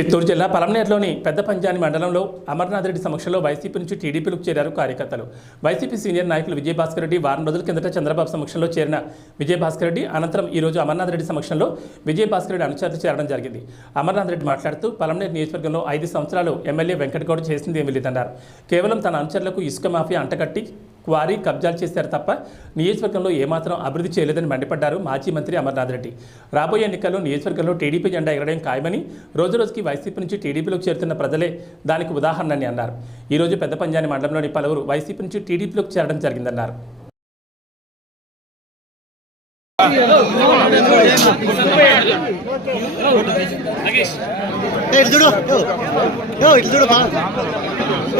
చిత్తూరు జిల్లా పలమనేరులోని పెద్ద పంజాని మండలంలో అమర్నాథ్ రెడ్డి సమక్షంలో వైసీపీ నుంచి టీడీపీలకు చేరారు కార్యకర్తలు. వైసీపీ సీనియర్ నాయకులు విజయభాస్కర్ రెడ్డి వారం రోజుల కిందట చంద్రబాబు సమక్షంలో చేరిన విజయభాస్కర్ రెడ్డి అనంతరం ఈ రోజు అమర్నాథ్ రెడ్డి సమక్షంలో విజయభాస్కర్ రెడ్డి అనుచరులు చేరడం జరిగింది. అమర్నాథ్ రెడ్డి మాట్లాడుతూ పలమనేరు నియోజకవర్గంలో ఐదు సంవత్సరాలు ఎమ్మెల్యే వెంకటగౌడ్ చేసింది ఏమీ లేదన్నారు. కేవలం తన అనుచరులకు ఇసుక మాఫియా అంటకట్టి క్వారీ కబ్జాలు చేశారు తప్ప నియోజకవర్గంలో ఏమాత్రం అభివృద్ధి చేయలేదని మండిపడ్డారు మాజీ మంత్రి అమర్నాథ్ రెడ్డి. రాబోయే ఎన్నికల్లో నియోజకవర్గంలో టీడీపీ జెండా ఎగరడం ఖాయమని రోజు రోజుకి వైసీపీ నుంచి టీడీపీలోకి చేరుతున్న ప్రజలే దానికి ఉదాహరణని అన్నారు. ఈరోజు పెద్ద పంజాని మండలంలోని పలువురు వైసీపీ నుంచి టీడీపీలోకి చేరడం జరిగిందన్నారు. ఇటు చూడు.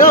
యో.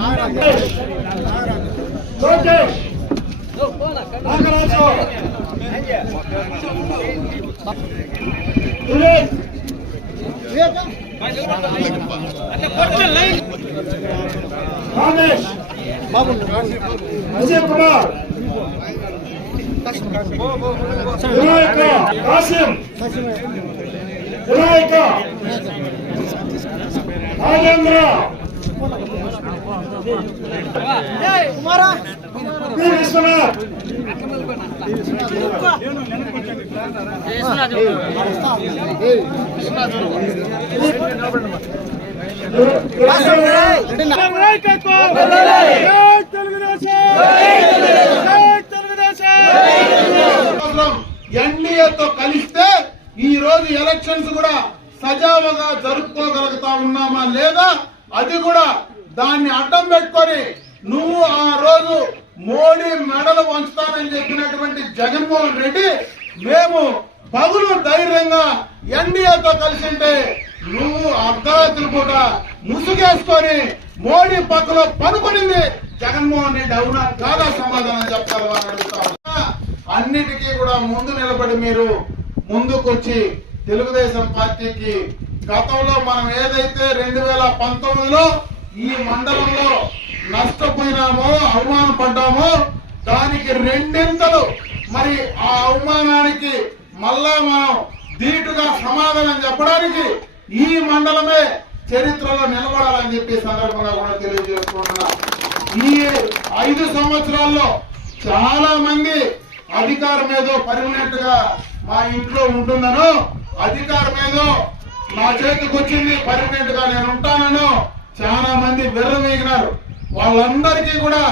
బాగా యో ఇటు చూడన్నా రామేష్ విజయ్ కుమార్ వినాయక కాసిం వినాయక రాజేంద్ర ఎన్డీఏతో కలిస్తే ఈ రోజు ఎలక్షన్స్ కూడా సజావుగా జరుపుకోగలుగుతా ఉన్నామా లేదా అది కూడా దాన్ని అడ్డం పెట్టుకొని నువ్వు ఆ రోజు మోడీ మెడలు వంచుతానని చెప్పినటువంటి జగన్మోహన్ రెడ్డి మేము పగులు ధైర్యంగా ఎన్డీఏతో కలిసి ఉంటే నువ్వు అర్ధరాత్రి పూట ముసుగేసుకొని మోడీ పక్కలో పనుకునింది జగన్మోహన్ రెడ్డి అవునా కాదా సమాధానం చెప్పగలవా అడుగుతా అన్నిటికీ కూడా ముందు నిలబడి మీరు ముందుకొచ్చి తెలుగుదేశం పార్టీకి గతంలో మనం ఏదైతే రెండు వేల పంతొమ్మిదిలో ఈ మండలంలో నష్టపోయినామో అవమానపడ్డామో దానికి రెండింతలు. మరి ఆ అవమానానికి మళ్ళా మనం ధీటుగా సమాధానం చెప్పడానికి ఈ మండలమే చరిత్రలో నిలబడాలని చెప్పి సందర్భంగా కూడా తెలియజేసుకుంటున్నా. ఈ ఐదు సంవత్సరాల్లో చాలా మంది అధికారం ఏదో పర్మనెంట్గా మా ఇంట్లో ఉంటుందను అధికారం ఏదో నా చేతికి వచ్చింది పర్మనెంట్గా నేను ఉంటానను. చాలా మంది విర్రవీగినారు వాళ్ళందరికీ కూడా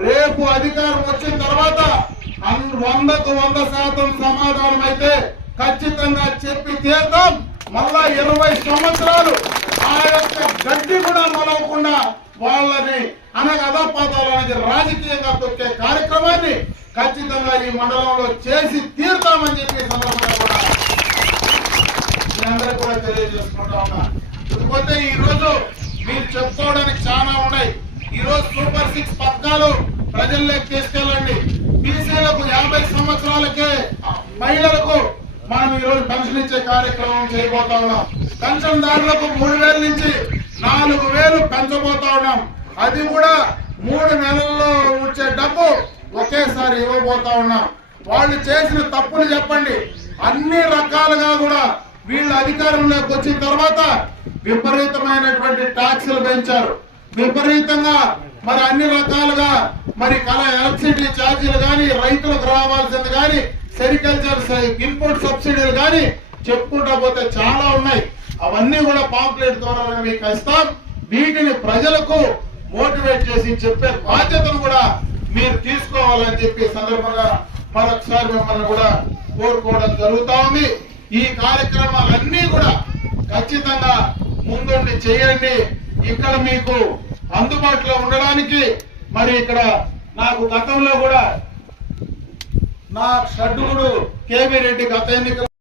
రేపు అధికారం వచ్చిన తర్వాత వందకు వంద శాతం సమాధానం అయితే ఖచ్చితంగా చెప్పి తీర్థం మళ్ళా ఇరవై సంవత్సరాలు ఆ యొక్క గడ్డి కూడా మొలవకుండా వాళ్ళని అనగదపాతాలనేది రాజకీయంగా తొక్కే కార్యక్రమాన్ని ఖచ్చితంగా ఈ మండలంలో చేసి తీర్థామని చెప్పి సందర్భంగా కూడా మీ కూడా తెలియజేసుకుంటా ఉన్నా. ఈ రోజు చాలా ఉన్నాయి. ఈ రోజు సూపర్ సిక్స్ పథకాలు ప్రజల్లోకి తీసుకెళ్ళండి. బీసీలకు యాభై సంవత్సరాలకే మహిళలకు మనం ఈ రోజు పెన్షన్ ఇచ్చే కార్యక్రమం చేయబోతా ఉన్నాం. పెన్షన్దారులకు మూడు వేల నుంచి నాలుగు వేలు పెంచబోతా ఉన్నాం. అది కూడా మూడు నెలల్లో వచ్చే డబ్బు ఒకేసారి ఇవ్వబోతా ఉన్నాం. వాళ్ళు చేసిన తప్పులు చెప్పండి. అన్ని రకాలుగా కూడా వీళ్ళ అధికారంలోకి వచ్చిన తర్వాత విపరీతమైనటువంటి ట్యాక్సులు పెంచారు. విపరీతంగా మరి అన్ని రకాలుగా మరి కళ ఎలక్ట్రిసిటీ ఛార్జీలు కానీ రైతులకు రావాల్సింది కానీ సెరికల్చర్ ఇన్పుట్ సబ్సిడీలు కానీ చెప్పుకుంటా పోతే చాలా ఉన్నాయి. అవన్నీ కూడా పాంప్లెట్ ద్వారా మీకు ఇస్తాం. వీటిని ప్రజలకు మోటివేట్ చేసి చెప్పే బాధ్యతను కూడా మీరు తీసుకోవాలని చెప్పి సందర్భంగా మరొకసారి మిమ్మల్ని కూడా కోరుకోవడం జరుగుతా ఉంది. ఈ కార్యక్రమాలన్నీ కూడా ఖచ్చితంగా ముందుండి చేయండి. ఇక్కడ మీకు అందుబాటులో ఉండడానికి మరి ఇక్కడ నాకు గతంలో కూడా నా షడ్డుగుడు కేవీ రెడ్డి గత ఎన్నికల